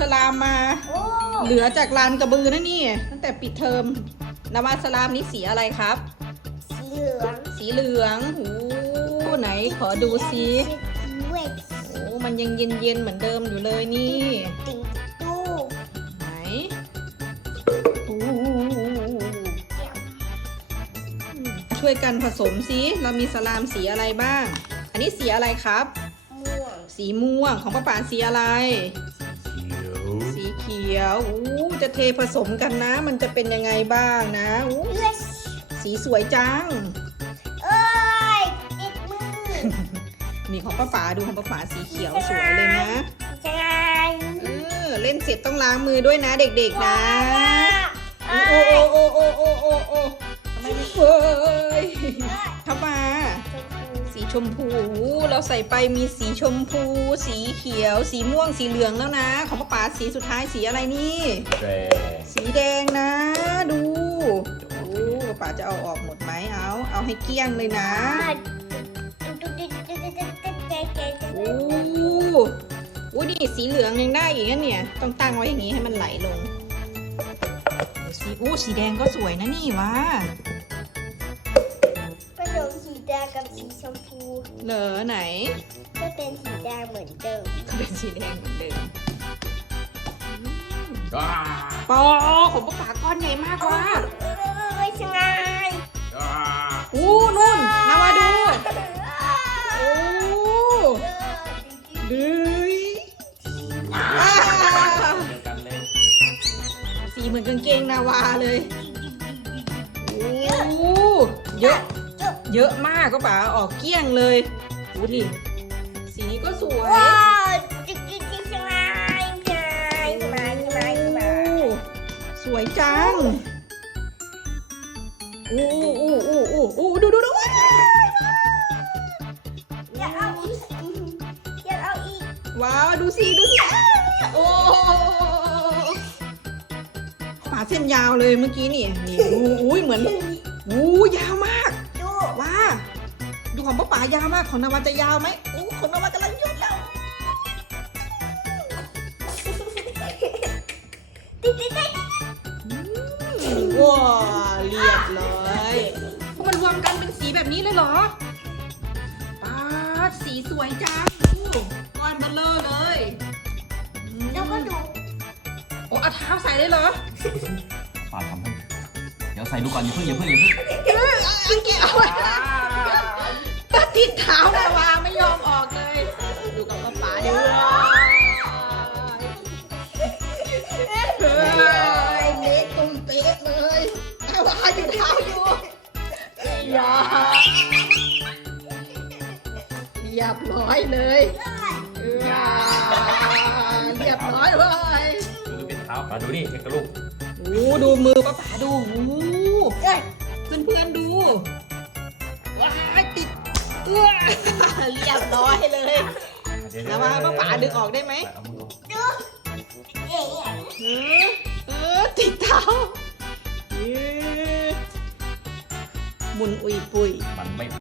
สลามมา โอ้เหลือจากลานกระบือนะนี่ ตั้งแต่ปิดเทอมนาวาสลามนี่สีอะไรครับ สีเหลืองสีเหลืองหูไหนขอดูซิเวทโอ้มันยังเย็นเย็นๆเหมือนเดิมอยู่เลยนี่ ติงตู้ไหนโอ้ช่วยกันผสมสิเรามีสลามสีอะไรบ้าง อันนี้สีอะไรครับ ม่วงสีม่วงของป้าป่านสีอะไร สี เขียวอู้จะเทผสมกันนะ มันจะเป็นยังไงบ้างนะอู้เลือดสีสวยจัง เอ้ยติดมือ นี่ของป้าป๋าดูของป้าป๋าสีเขียวสวยเลยนะใช่เออเล่นเสร็จต้องล้างมือด้วยนะเด็กๆนะเอ้โอ้ยโอ้โอ้โอ้โอ้โอ้โอ้ทำไมไม่เอ้ยเข้ามาสี ชมพู เราใส่ไปมีสีชมพู สีเขียว สีม่วง สีเหลืองแล้วนะ ของป้าป๋าสีสุดท้ายสีอะไรนี่ แดงสีแดงนะ ดูโอ้ป้าป๋าจะเอาออกหมดไหมเอา เอาให้เกลี้ยงเลยนะโอ้โอ้นี่สีเหลืองยังได้อีกนะเนี่ย ต้องตั้งไว้อย่างนี้ให้มันไหลลงดูสีอู้สีแดงก็สวยนะนี่วะผสมสีแดง กับสีชมพูเหรอไหน ก็เป็นสีแดงเหมือนเดิมก็เป็นสีแดงเหมือนเดิมก้าปอของป้าป๋าก้อนใหญ่มากว่ะไม่ใช่ก้าอู้นุ่นนาวาดูโอ้ดืยอ่าเดียวกันเลยสีเหมือนกางเกงนาวาเลยโอ้เยอะ เยอะมากก็ป๋าออกเกลี้ยงเลยดูดิสีนี้ก็สวยว้าวจิ๊กจิ๊กจิ๊กใช่ไหมใช่ไหมใช่ไหมใช่ไหมโอ้สวยจังโอ้โอ้โอ้โอ้โอ้ดูดูดูอยากเอาอีกอยากเอาอีกว้าวดูสิดูสิโอ้ป๋าเส้นยาวเลยเมื่อกี้นี่นี่ดูอุ้ยเหมือนอู้ยาวมาก ของป้าป๋ายาวมากของนาวาจะยาวไหมโอ้ของนาวากำลังยดแล้วติ๊กติ๊กติ๊กว้าเรียบร้อยพวกมันรวมกันเป็นสีแบบนี้เลยเหรอป้าดสีสวยจังโอ้ก้อนเบลเลอร์เลยอืมแล้วก็ดูโอ้เอาเท้าใส่เลยเหรอปาดทำให้เดี๋ยวใส่ดูก่อนอย่าเพิ่งอย่าเพิ่งอย่าเพิ่งเอ้ยอังเกียเอาไว้ ตัดติดเท้านาวาไม่ยอมออกเลย ดูกับป้าป๋าดิเฮ้ยเละตุ้มเป๊ะเลยนาวาอยู่เท้าอยู่อย่าเรียบร้อยเลยเออเรียบร้อยเลยดูเป็นเท้ามาดูนี่เอกลูกโอ้ดูมือป้าป๋าดูโอ้เอ้ยเพื่อนเพื่อนๆดูว้ายติด เอื้อเรียบร้อยเลยแล้วว่าป้าป๋าดึงออกได้ไหมเอามือออกดูเอ๊ะเออเออติดเท้าเออหมุนอุยปุยมันไม่